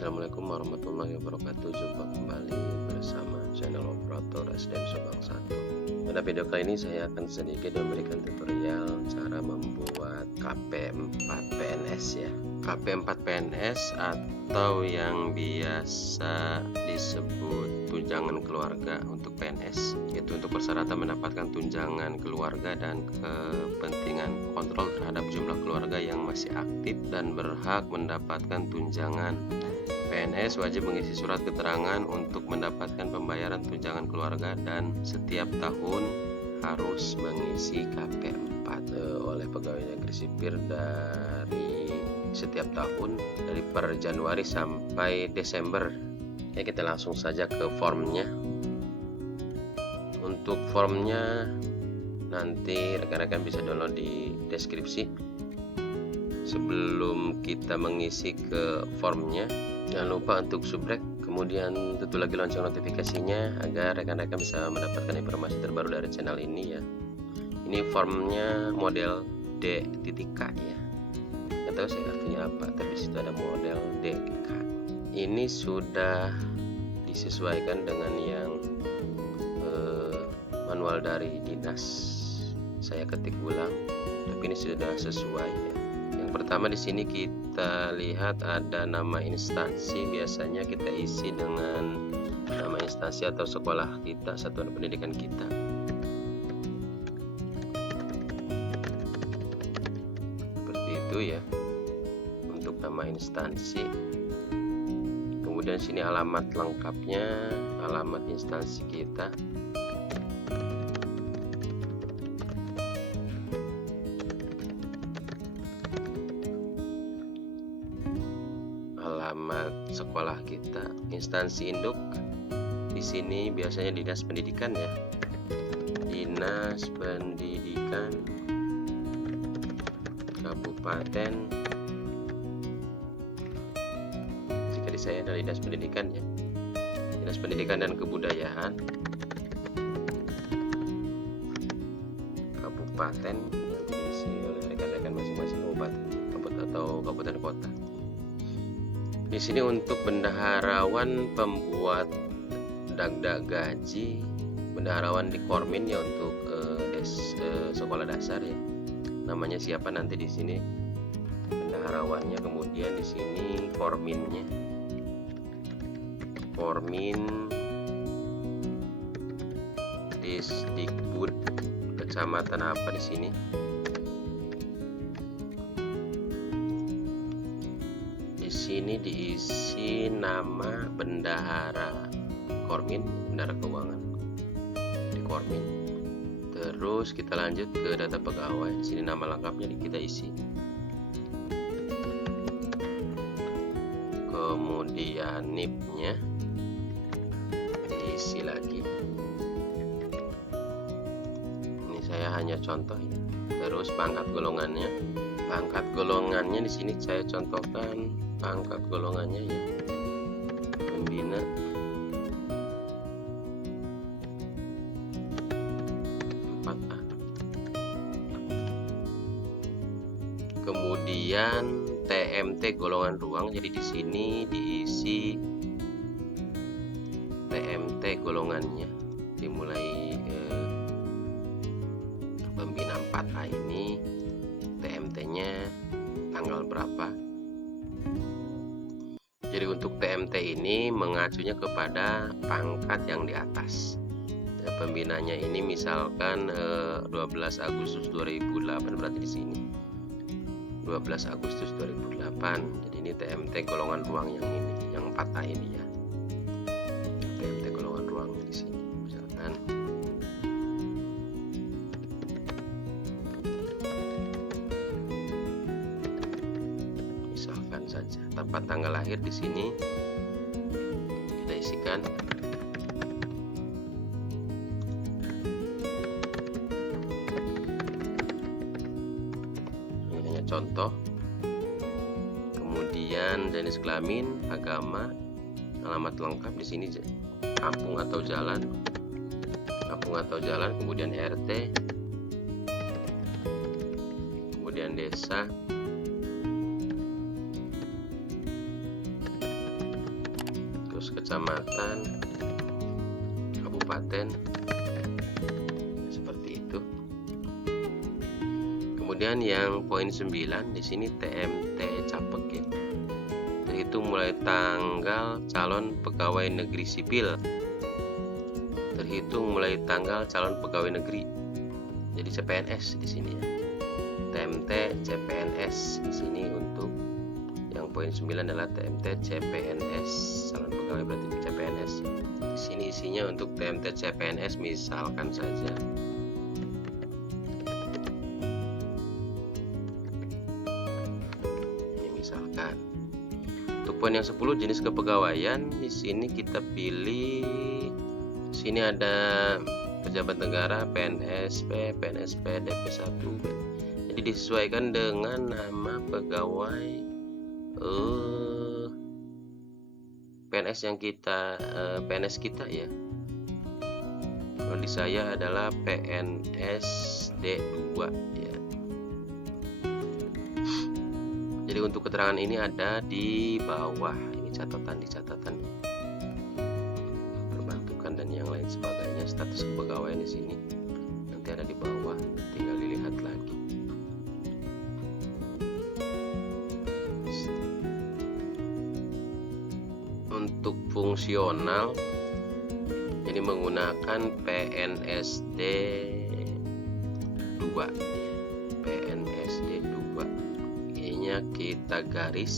Assalamualaikum warahmatullahi wabarakatuh. Jumpa kembali bersama channel operator SDN Subang 1. Pada video kali ini saya akan sedikit memberikan tutorial cara membuat KP4PNS ya. KP4PNS atau yang biasa disebut tunjangan keluarga untuk PNS, yaitu untuk persyaratan mendapatkan tunjangan keluarga dan kepentingan kontrol terhadap jumlah keluarga yang masih aktif dan berhak mendapatkan tunjangan. PNS wajib mengisi surat keterangan untuk mendapatkan pembayaran tunjangan keluarga dan setiap tahun harus mengisi KP4 oleh pegawai negeri sipil dari setiap tahun dari per Januari sampai Desember. Ya, kita langsung saja ke formnya. Untuk formnya nanti rekan-rekan bisa download di deskripsi. Sebelum kita mengisi ke formnya, jangan lupa untuk subrek, kemudian tutup lagi lonceng notifikasinya agar rekan-rekan bisa mendapatkan informasi terbaru dari channel ini ya. Ini formnya model D.K ya. Nggak tahu saya artinya apa, tapi situ ada model DK. Ini sudah disesuaikan dengan yang manual dari dinas. Saya ketik ulang, tapi ini sudah sesuai ya. Yang pertama di sini kita lihat ada nama instansi, biasanya kita isi dengan nama instansi atau sekolah kita, satuan pendidikan kita. Seperti itu ya untuk nama instansi. Kemudian sini alamat lengkapnya, alamat instansi kita. Alamat sekolah kita, instansi induk di sini biasanya dinas pendidikan ya, dinas pendidikan kabupaten. Jika di saya adalah dinas pendidikan ya, dinas pendidikan dan kebudayaan kabupaten, nanti diisi oleh rekan-rekan masing-masing kabupaten atau kabupaten kota. Di sini untuk bendaharawan pembuat dagda gaji, bendaharawan di Kormin ya untuk sekolah dasar ya. Namanya siapa nanti di sini bendaharawannya, kemudian di sini Korminnya. Kormin Disdikbud kecamatan apa di sini? Di sini diisi nama bendahara Kormin, bendahara keuangan di Kormin. Terus kita lanjut ke data pegawai. Di sini nama lengkapnya kita isi. Kemudian NIP-nya diisi lagi. Ini saya hanya contoh ya. Terus pangkat golongannya. Pangkat golongannya di sini saya contohkan pangkat golongannya ya, pembina. Kemudian TMT golongan ruang, jadi di sini diisi TMT golongannya, dimulai pembina 4A ini TMT-nya tanggal berapa. Jadi untuk TMT ini mengacunya kepada pangkat yang di atas. Pembinanya ini misalkan 12 Agustus 2008, berarti di sini 12 Agustus 2008. Jadi ini TMT golongan ruang yang ini, yang 4A ini ya. TMT golongan ruang di sini misalkan. Misalkan saja tempat tanggal lahir di sini kita isikan. Ini hanya contoh. Kemudian jenis kelamin, agama, alamat lengkap di sini kampung atau jalan, kemudian RT, kemudian desa, terus kecamatan, kabupaten, seperti itu. Kemudian yang poin 9 di sini TMT Capek ya. Terhitung mulai tanggal calon pegawai negeri sipil. Terhitung mulai tanggal calon pegawai negeri. Jadi CPNS di sini ya. TMT CPNS di sini untuk yang poin 9 adalah TMT CPNS, calon pegawai berarti CPNS. Di sini isinya untuk TMT CPNS misalkan saja. Ini misalkan. Untuk poin yang 10 jenis kepegawaian, di sini kita pilih. Sini ada pejabat negara, PNSP, DP1. Jadi disesuaikan dengan nama pegawai PNS yang kita PNS kita ya. Kalau di saya adalah PNS D2 ya. Jadi untuk keterangan ini ada di bawah, ini catatan perbantukan dan yang lain sebagainya. Status kepegawaian di sini nanti ada di bawah, tinggal dilihat lagi. Untuk fungsional ini menggunakan PNSD 2 PNSD 2. Ininya kita garis,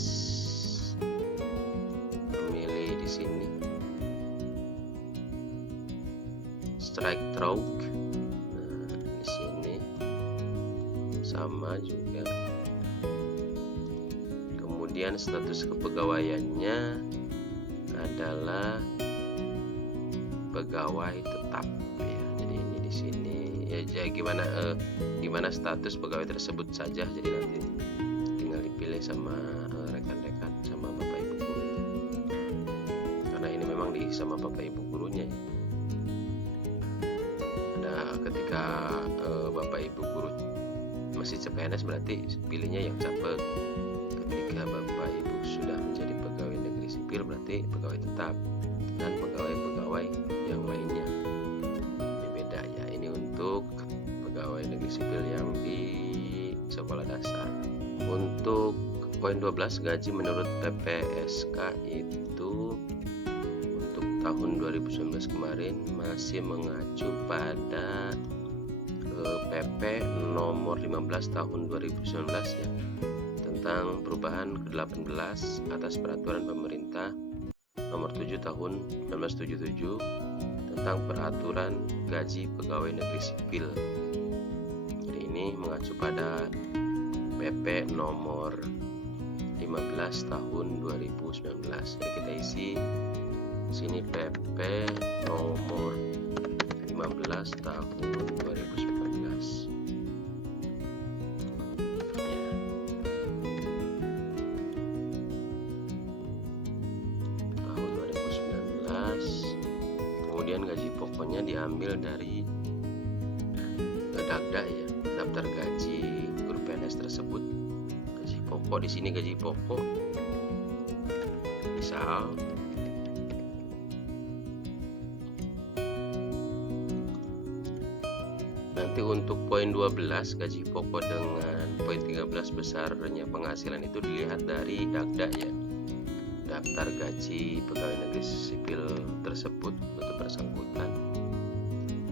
memilih di sini strike through. Di sini sama juga. Kemudian status kepegawaiannya adalah pegawai tetap ya. Jadi ini di sini ya gimana status pegawai tersebut saja. Jadi nanti tinggal dipilih sama rekan-rekan, sama Bapak Ibu guru. Karena ini memang diisi sama Bapak Ibu gurunya ya. Nah, ketika Bapak Ibu guru masih CPNS berarti pilihnya yang capek. Ketika Bapak Ibu sudah menjadi pegawai negeri sipil berarti pegawai tetap dan pegawai-pegawai yang lainnya. Ini beda ya. Ini untuk pegawai negeri sipil yang di sekolah dasar. Untuk poin 12 gaji menurut PPSK itu untuk tahun 2019 kemarin masih mengacu pada PP nomor 15 tahun 2019 ya, tentang perubahan ke-18 atas peraturan pemerintah nomor 7 tahun 1977 tentang peraturan gaji pegawai negeri sipil. Jadi ini mengacu pada PP nomor 15 tahun 2019. Jadi kita isi sini PP nomor 15 tahun 2019. Kemudian gaji pokoknya diambil dari Dakda ya, daftar gaji guru PNS tersebut. Gaji pokok di sini gaji pokok. Misal nanti untuk poin 12 gaji pokok dengan poin 13 besarnya penghasilan itu dilihat dari Dakda ya. Daftar gaji pegawai negeri sipil tersebut untuk bersangkutan.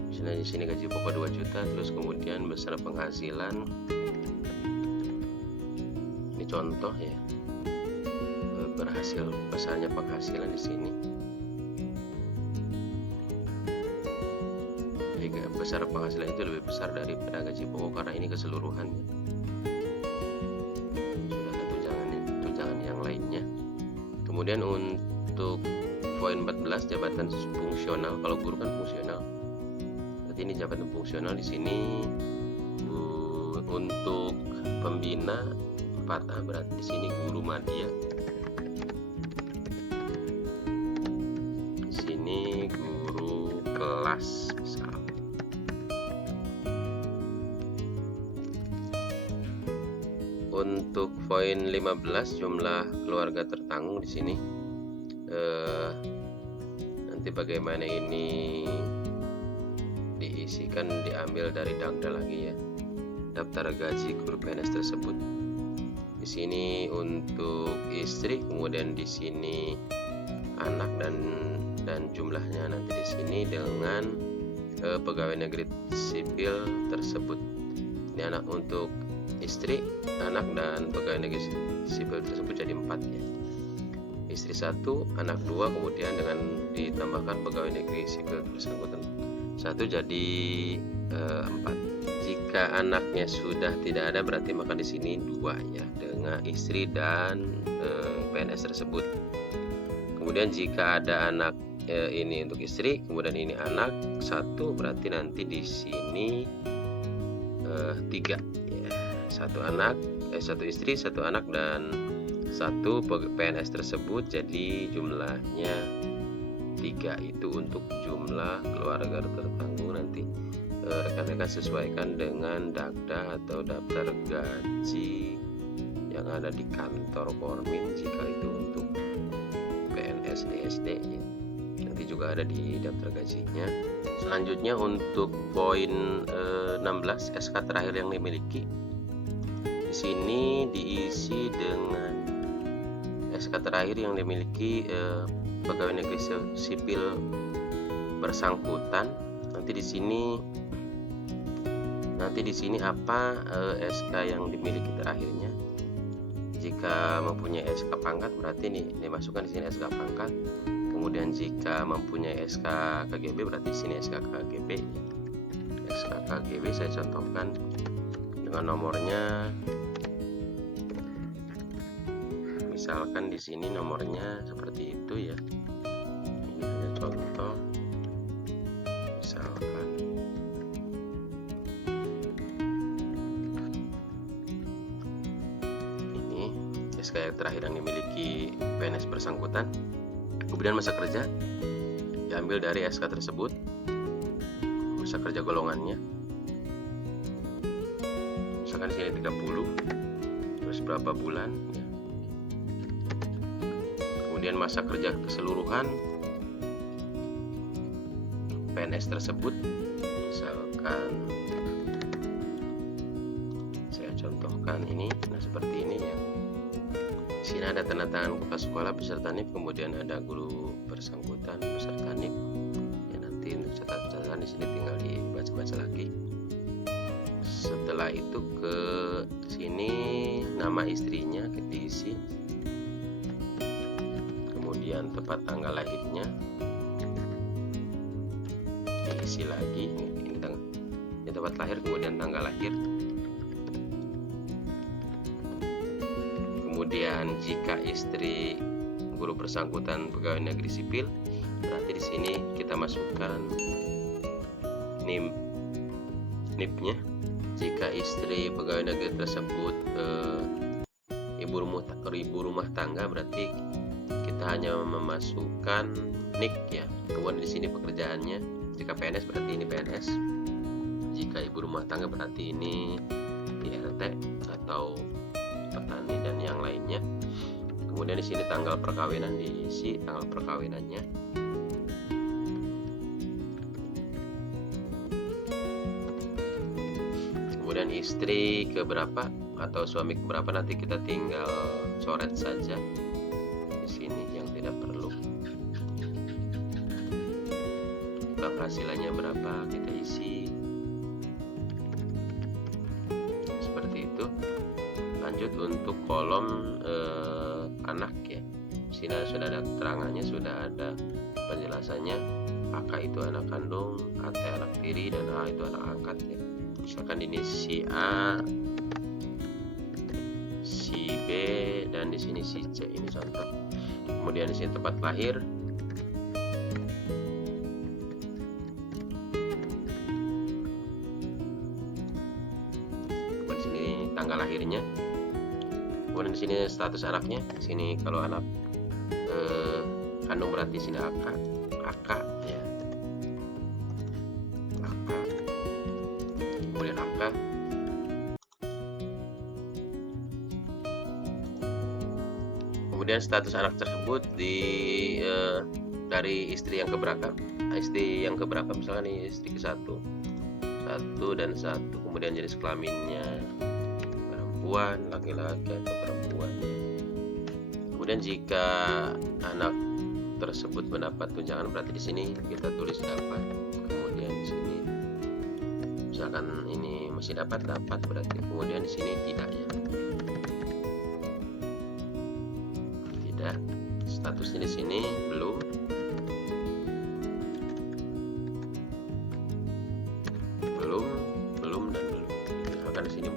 Misalnya di sini gaji pokok 2 juta, terus kemudian besar penghasilan. Ini contoh ya. Berhasil besarnya penghasilan di sini. Jadi besar penghasilan itu lebih besar daripada gaji pokok karena ini keseluruhan ya. Sudah ada tunjangan yang lainnya. Kemudian untuk poin 14 jabatan fungsional, kalau guru kan fungsional. Berarti ini jabatan fungsional di sini untuk pembina 4A, berarti di sini guru madya. Di sini guru kelas misal. Untuk poin 15 jumlah keluarga tertanggung di sini bagaimana ini diisikan diambil dari daftar lagi ya, daftar gaji guru PNS tersebut. Di sini untuk istri, kemudian di sini anak dan jumlahnya nanti di sini dengan pegawai negeri sipil tersebut. Ini anak untuk istri, anak dan pegawai negeri sipil tersebut jadi 4 ya. Istri 1, anak 2, kemudian dengan ditambahkan pegawai negeri sipil bersangkutan 1 jadi 4. Jika anaknya sudah tidak ada berarti maka di sini 2 ya, dengan istri dan PNS tersebut. Kemudian jika ada anak ini untuk istri, kemudian ini anak 1, berarti nanti di sini 3 ya. 1 anak, 1 istri, 1 anak dan 1 PNS tersebut, jadi jumlahnya 3. Itu untuk jumlah keluarga tertanggung. Nanti rekan-rekan sesuaikan dengan dakda atau daftar gaji yang ada di kantor Kormin jika itu untuk PNS DSD ya. Nanti juga ada di daftar gajinya. Selanjutnya untuk poin 16 SK terakhir yang dimiliki. Di sini diisi dengan SK terakhir yang dimiliki pegawai negeri sipil bersangkutan. Nanti di sini apa SK yang dimiliki terakhirnya. Jika mempunyai SK pangkat berarti ini dimasukkan di sini SK pangkat. Kemudian jika mempunyai SK KGB berarti di sini SK KGB. SK KGB saya contohkan dengan nomornya. Misalkan di sini nomornya seperti itu ya. Ini hanya contoh. Misalkan ini SK yang terakhir yang dimiliki PNS bersangkutan. Kemudian masa kerja diambil dari SK tersebut, masa kerja golongannya. Misalkan di sini 30, terus berapa bulan ya. Kemudian masa kerja keseluruhan PNS tersebut, misalkan saya contohkan ini, nah seperti ini ya. Di sini ada tanda tangan kepala sekolah beserta NIP, kemudian ada guru bersangkutan beserta NIP. Ya, nanti untuk catatan di sini tinggal dibaca-baca lagi. Setelah itu ke sini nama istrinya diisi. Kemudian tepat tanggal lahirnya diisi lagi, ini tempat lahir kemudian tanggal lahir. Kemudian jika istri guru bersangkutan pegawai negeri sipil berarti di sini kita masukkan NIP-nya. Jika istri pegawai negeri tersebut ibu rumah tangga berarti kita hanya memasukkan NIK ya. Kemudian di sini pekerjaannya. Jika PNS berarti ini PNS. Jika ibu rumah tangga berarti ini PRT atau petani dan yang lainnya. Kemudian di sini tanggal perkawinan diisi tanggal perkawinannya. Kemudian istri keberapa atau suami keberapa nanti kita tinggal coret saja di sini yang tidak perlu. Penghasilannya berapa kita isi seperti itu. Lanjut untuk kolom anak ya. Di sini sudah ada keterangannya, sudah ada penjelasannya. Kakak itu anak kandung, ate anak tiri, dan A itu anak angkat ya. Misalkan ini si A, si B, dan di sini si C, ini contoh. Kemudian di sini tempat lahir. Kemudian di sini tanggal lahirnya. Kemudian di sini status anaknya. Di sini kalau anak kandung berarti di sini AK ya. Kemudian angka. Kemudian status anak tersebut dari istri yang keberapa, misalkan nih istri ke satu dan satu, kemudian jenis kelaminnya perempuan, laki-laki atau perempuan. Kemudian jika anak tersebut mendapat tunjangan, berarti di sini kita tulis dapat. Kemudian di sini misalkan ini masih dapat, berarti kemudian di sini tidak ya. Tidak. Statusnya di sini belum. Belum dan belum. Misalkan di sini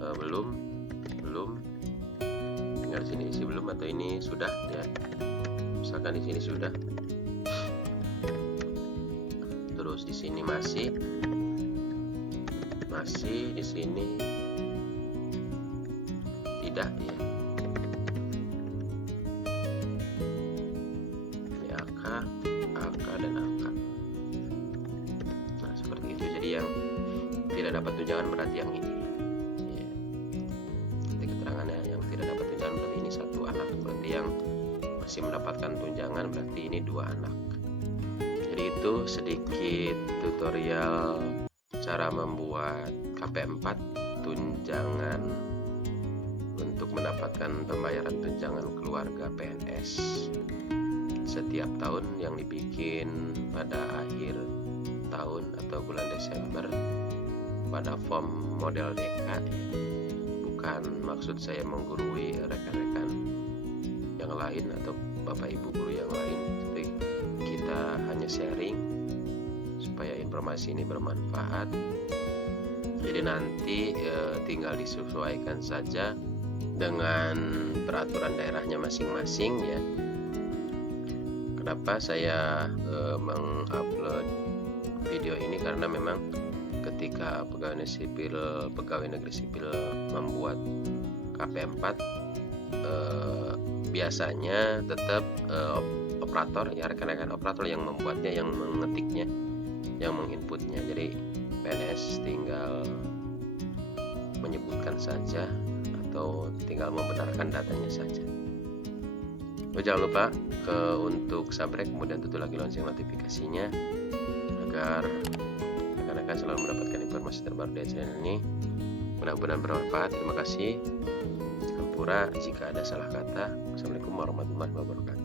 belum. Tinggal di sini isi belum atau ini sudah ya. Misalkan di sini sudah. Terus di sini masih, di sini tidak ya. Ini AK dan AK. Nah, seperti itu. Jadi yang tidak dapat tunjangan berarti yang ini. Ya. Nanti keterangannya yang tidak dapat tunjangan berarti ini satu anak. Berarti yang masih mendapatkan tunjangan berarti ini 2 anak. Jadi itu sedikit tutorial cara membuat KP4 tunjangan untuk mendapatkan pembayaran tunjangan keluarga PNS setiap tahun yang dibikin pada akhir tahun atau bulan Desember pada form model DK. Bukan maksud saya menggurui rekan-rekan yang lain atau bapak ibu guru yang lain, tapi kita hanya sharing supaya informasi ini bermanfaat. Jadi nanti tinggal disesuaikan saja dengan peraturan daerahnya masing-masing ya. Kenapa saya mengupload video ini, karena memang ketika pegawai negeri sipil membuat KP4 biasanya tetap operator ya, rekan-rekan operator yang membuatnya, yang mengetiknya, yang menginputnya. Jadi PNS tinggal menyebutkan saja atau tinggal membenarkan datanya saja. Jangan lupa untuk subscribe, kemudian tutup lagi lonceng notifikasinya agar rekan-rekan selalu mendapatkan informasi terbaru dari channel ini. Mudah-mudahan bermanfaat. Terima kasih. Ampura jika ada salah kata. Assalamualaikum warahmatullahi wabarakatuh.